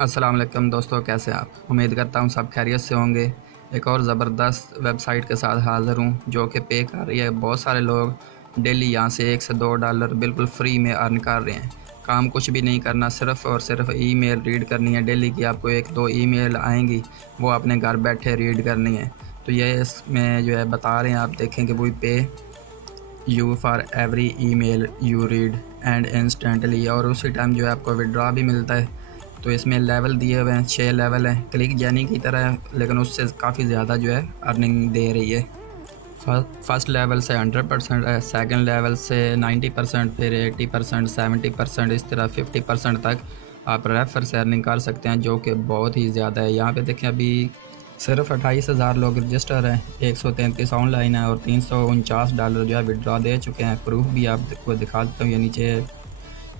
अस्सलाम वालेकुम दोस्तों, कैसे हैं आप? उम्मीद करता हूँ सब खैरियत से होंगे। एक और ज़बरदस्त वेबसाइट के साथ हाज़िर हूँ जो कि पे कर रही है। बहुत सारे लोग डेली यहाँ से $1 से $2 बिल्कुल फ्री में अर्न कर रहे हैं। काम कुछ भी नहीं करना, सिर्फ़ और सिर्फ ईमेल रीड करनी है। डेली की आपको 1-2 ईमेल आएंगी, वो आपने घर बैठे रीड करनी है। तो ये इसमें जो है बता रहे हैं, आप देखें कि वो पे you for every email you read and instantly, और उसी टाइम जो है आपको विड्रॉ भी मिलता है। तो इसमें लेवल दिए हुए हैं, 6 लेवल हैं, क्लिक जैनी की तरह है, लेकिन उससे काफ़ी ज़्यादा जो है अर्निंग दे रही है। फर्स्ट लेवल से 100% है, सेकंड लेवल से 90%, फिर 80%, 70%, इस तरह 50% तक आप रेफर से अर्निंग कर सकते हैं, जो कि बहुत ही ज़्यादा है। यहाँ पे देखें, अभी सिर्फ 28,000 लोग रजिस्टर हैं, 133 ऑनलाइन है और $349 जो है विड्रॉ दे चुके हैं। प्रूफ भी आपको दिखा देता हूँ, ये नीचे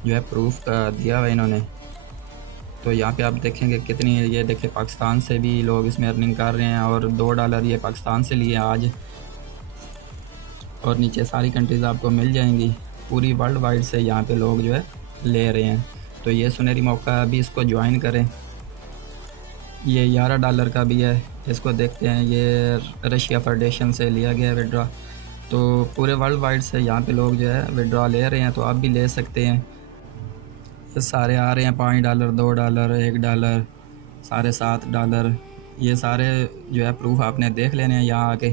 जो है प्रूफ का दिया हुआ है इन्होंने। तो यहाँ पे आप देखेंगे कितनी, ये देखिए पाकिस्तान से भी लोग इसमें अर्निंग कर रहे हैं और $2 ये पाकिस्तान से लिए आज। और नीचे सारी कंट्रीज़ आपको मिल जाएंगी, पूरी वर्ल्ड वाइड से यहाँ पे लोग जो है ले रहे हैं। तो ये सुनहरी मौका, अभी इसको ज्वाइन करें। ये $11 का भी है, इसको देखते हैं। ये रशिया फेडरेशन से लिया गया है विड्रॉ। तो पूरे वर्ल्ड वाइड से यहाँ पे लोग जो है विड्रॉ ले रहे हैं, तो आप भी ले सकते हैं। ये सारे आ रहे हैं $5, $2, $1, सारे $7। ये सारे जो है प्रूफ आपने देख लेने हैं यहाँ आके,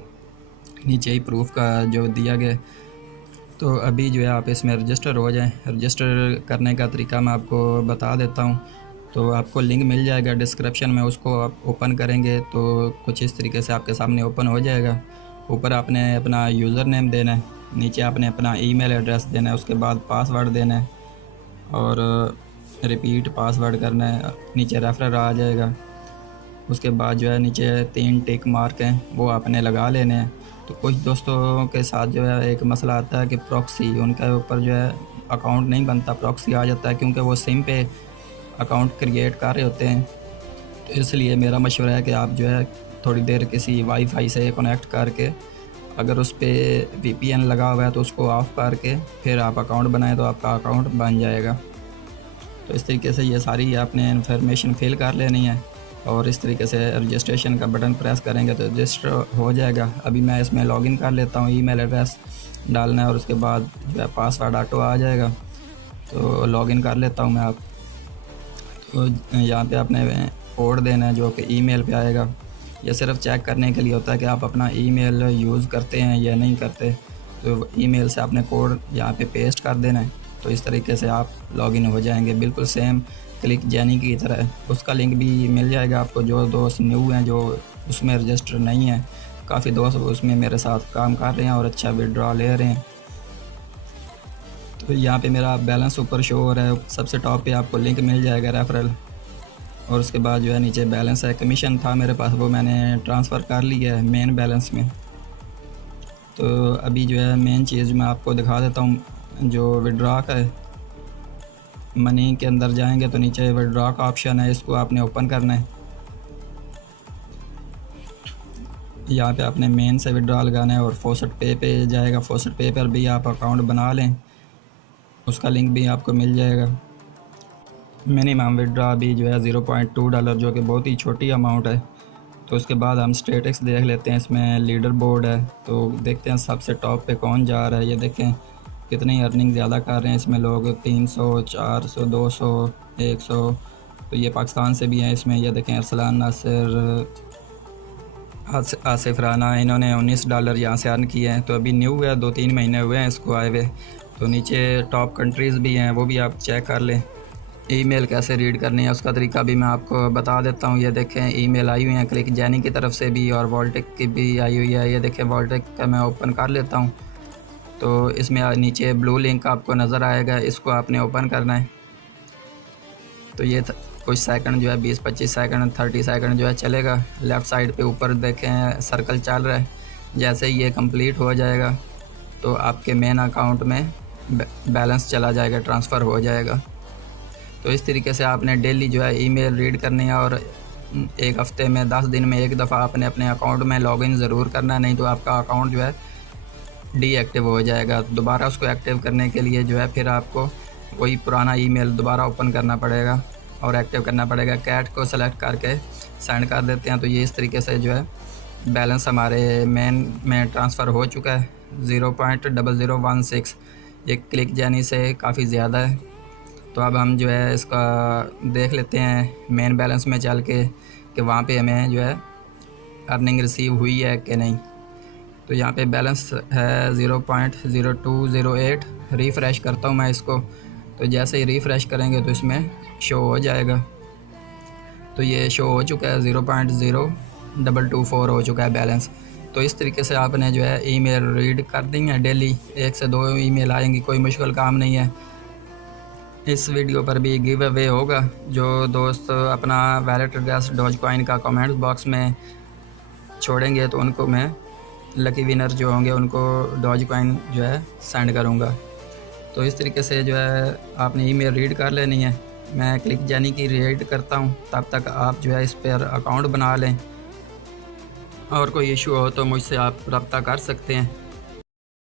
नीचे ही प्रूफ का जो दिया गया। तो अभी जो है आप इसमें रजिस्टर हो जाएं। रजिस्टर करने का तरीका मैं आपको बता देता हूँ। तो आपको लिंक मिल जाएगा डिस्क्रिप्शन में, उसको आप ओपन करेंगे तो कुछ इस तरीके से आपके सामने ओपन हो जाएगा। ऊपर आपने अपना यूज़र नेम देना है, नीचे आपने अपना ईमेल एड्रेस देना है, उसके बाद पासवर्ड देना है और रिपीट पासवर्ड करना है। नीचे रेफरर आ जाएगा, उसके बाद जो है नीचे 3 टिक मार्क हैं, वो आपने लगा लेने हैं। तो कुछ दोस्तों के साथ जो है एक मसला आता है कि प्रॉक्सी, उनके ऊपर जो है अकाउंट नहीं बनता, प्रॉक्सी आ जाता है, क्योंकि वो सिम पे अकाउंट क्रिएट कर रहे होते हैं। तो इसलिए मेरा मशवरा है कि आप जो है थोड़ी देर किसी वाईफाई से कनेक्ट करके, अगर उस पर VPN लगा हुआ है तो उसको ऑफ़ करके फिर आप अकाउंट बनाएं, तो आपका अकाउंट बन जाएगा। तो इस तरीके से ये सारी आपने इन्फॉर्मेशन फिल कर लेनी है और इस तरीके से रजिस्ट्रेशन का बटन प्रेस करेंगे तो रजिस्टर हो जाएगा। अभी मैं इसमें लॉगिन कर लेता हूँ, ईमेल एड्रेस डालना है और उसके बाद जो है पासवर्ड ऑटो आ जाएगा। तो लॉगिन कर लेता हूँ मैं। आप तो यहाँ पे आपने कोड देना है जो कि ईमेल पे आएगा। यह सिर्फ चेक करने के लिए होता है कि आप अपना ईमेल यूज़ करते हैं या नहीं करते। तो ईमेल से आपने कोड यहाँ पे पेस्ट कर देना है। तो इस तरीके से आप लॉगिन हो जाएंगे, बिल्कुल सेम क्लिक जैनी की तरह। उसका लिंक भी मिल जाएगा आपको, जो दोस्त न्यू हैं, जो उसमें रजिस्टर नहीं है। काफ़ी दोस्त उसमें मेरे साथ काम कर रहे हैं और अच्छा विड्रॉ ले रहे हैं। तो यहाँ पे मेरा बैलेंस ऊपर शो हो रहा है, सबसे टॉप पे आपको लिंक मिल जाएगा रेफरल, और उसके बाद जो है नीचे बैलेंस है। कमीशन था मेरे पास, वो मैंने ट्रांसफ़र कर लिया है मेन बैलेंस में। तो अभी जो है मेन चीज़ मैं आपको दिखा देता हूँ, जो विड्रॉ का है। मनी के अंदर जाएंगे तो नीचे विड्रॉ का ऑप्शन है, इसको आपने ओपन करना है। यहाँ पे आपने मेन से विड्रॉ लगाना है और फॉसेट पे जाएगा। फॉसेट पे पर भी आप अकाउंट बना लें, उसका लिंक भी आपको मिल जाएगा। मिनिमम विड्रॉ अभी जो है $0.2, जो कि बहुत ही छोटी अमाउंट है। तो उसके बाद हम स्टेटस देख लेते हैं, इसमें लीडर बोर्ड है। तो देखते हैं सबसे टॉप पे कौन जा रहा है। ये देखें कितनी अर्निंग ज़्यादा कर रहे हैं इसमें लोग, 300, 400, 200, 100। तो ये पाकिस्तान से भी हैं इसमें। ये देखें अरसलान नासिर, आसिफ राना, इन्होंने $19 यहाँ से अर्न किए हैं। तो अभी न्यू है, 2-3 महीने हुए हैं इसको आए हुए। तो नीचे टॉप कंट्रीज़ भी हैं, वो भी आप चेक कर लें। ईमेल कैसे रीड करनी है उसका तरीका भी मैं आपको बता देता हूँ। ये देखें ईमेल आई हुई है क्लिक जैनी की तरफ से भी और वोल्टेक की भी आई हुई है। ये देखें वोल्टेक का मैं ओपन कर लेता हूँ। तो इसमें नीचे ब्लू लिंक आपको नज़र आएगा, इसको आपने ओपन करना है। तो ये कुछ सेकंड जो है 20-25 सेकंड 30 सेकंड जो है चलेगा। लेफ़्ट साइड पे ऊपर देखें सर्कल चल रहा है। जैसे ही ये कंप्लीट हो जाएगा तो आपके मेन अकाउंट में बैलेंस चला जाएगा, ट्रांसफ़र हो जाएगा। तो इस तरीके से आपने डेली जो है ईमेल रीड करनी है और एक हफ़्ते में 10 दिन में एक दफ़ा आपने अपने अकाउंट में लॉगिन ज़रूर करना है, नहीं तो आपका अकाउंट जो है डीएक्टिव हो जाएगा। दोबारा उसको एक्टिव करने के लिए जो है फिर आपको वही पुराना ईमेल दोबारा ओपन करना पड़ेगा। और एक्टिव करना पड़ेगा। कैट को सेलेक्ट करके सेंड कर देते हैं। तो ये इस तरीके से जो है बैलेंस हमारे मेन में ट्रांसफ़र हो चुका है 0.0016। ये क्लिक जर्नी से काफ़ी ज़्यादा है। तो अब हम जो है इसका देख लेते हैं मेन बैलेंस में चल के कि वहाँ पे हमें जो है अर्निंग रिसीव हुई है कि नहीं। तो यहाँ पे बैलेंस है 0.0208। रिफ़्रेश करता हूँ मैं इसको। तो जैसे ही रिफ़्रेश करेंगे तो इसमें शो हो जाएगा। तो ये शो हो चुका है 0.0224 हो चुका है बैलेंस। तो इस तरीके से आपने जो है ईमेल रीड कर दी है डेली। 1 से 2 ईमेल आएंगी, कोई मुश्किल काम नहीं है। इस वीडियो पर भी गिव अवे होगा। जो दोस्त अपना वैलेट एड्रेस डॉजकॉइन का कमेंट बॉक्स में छोड़ेंगे तो उनको मैं लकी विनर जो होंगे उनको डॉजकॉइन जो है सेंड करूँगा। तो इस तरीके से जो है आपने ईमेल रीड कर लेनी है। मैं क्लिक जर्नी की रीड करता हूँ, तब तक आप जो है इस पर अकाउंट बना लें। और कोई इशू हो तो मुझसे आप रब्ता कर सकते हैं।